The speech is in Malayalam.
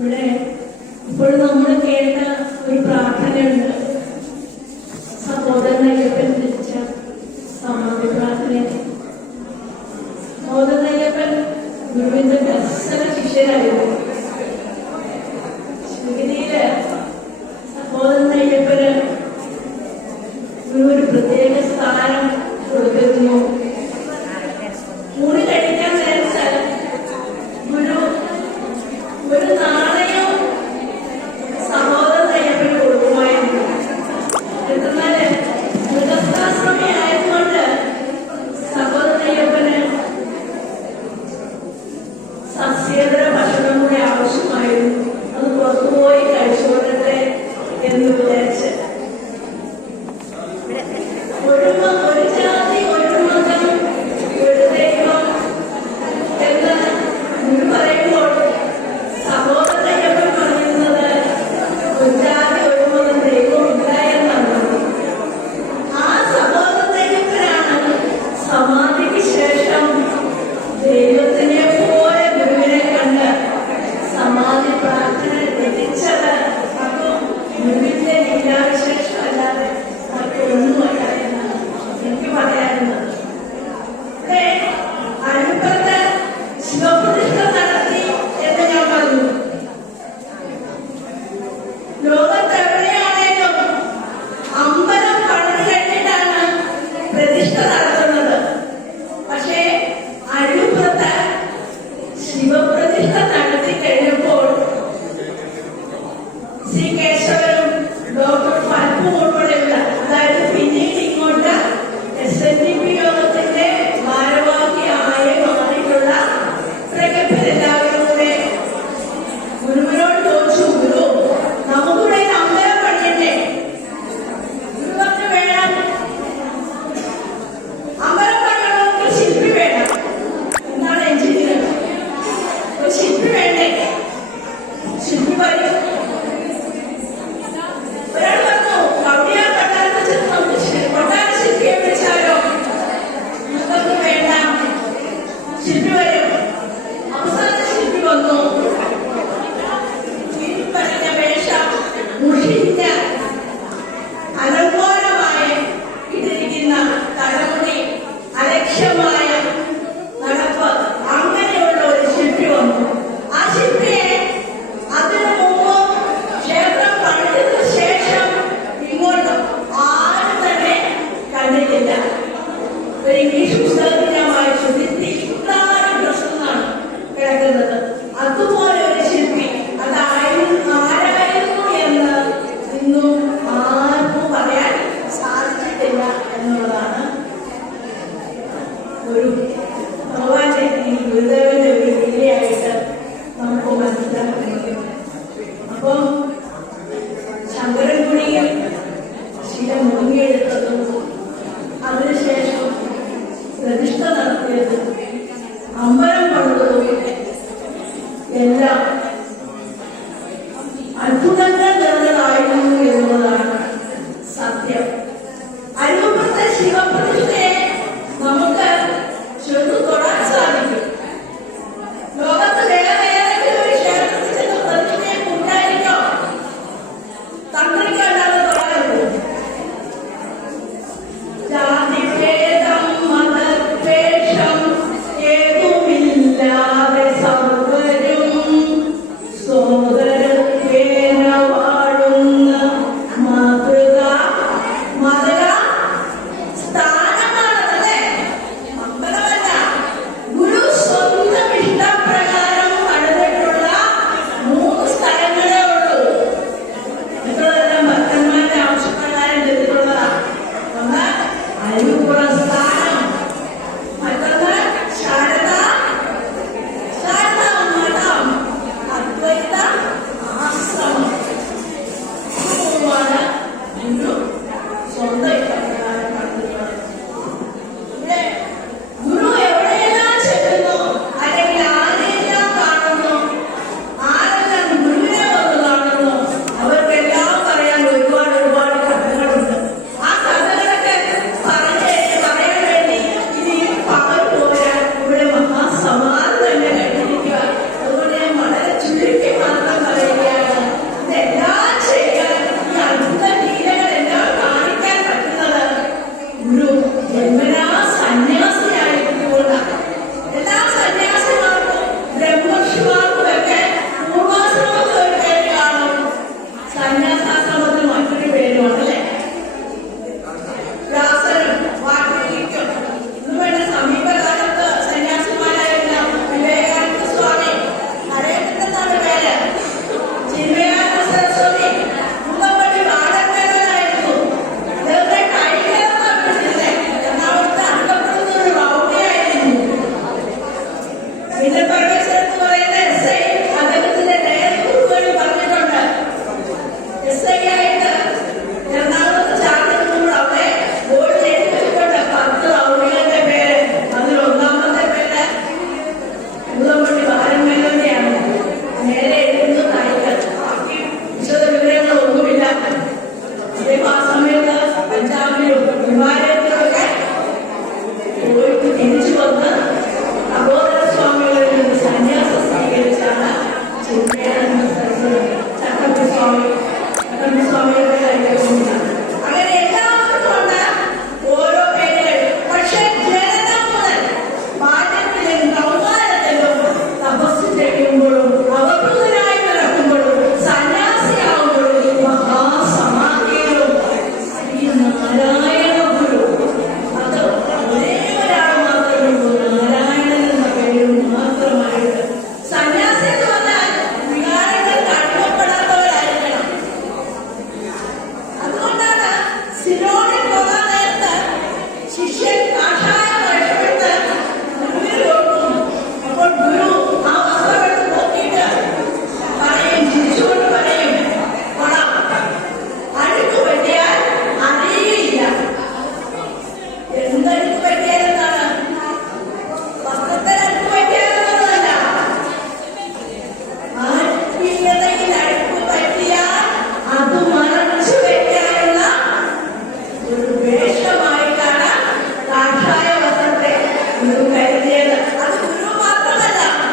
ഇവിടെ ഇപ്പോൾ നമ്മൾ കേട്ട ഒരു പ്രാർത്ഥനയുണ്ട്. സഹോദരൻ അയ്യപ്പൻ ധരിച്ച സമാധി പ്രാർത്ഥന സഹോദരൻ അയ്യപ്പൻ ഗുരുവിന്റെ ദർശന ശിഷ്യരായിരുന്നു സഹോദരൻ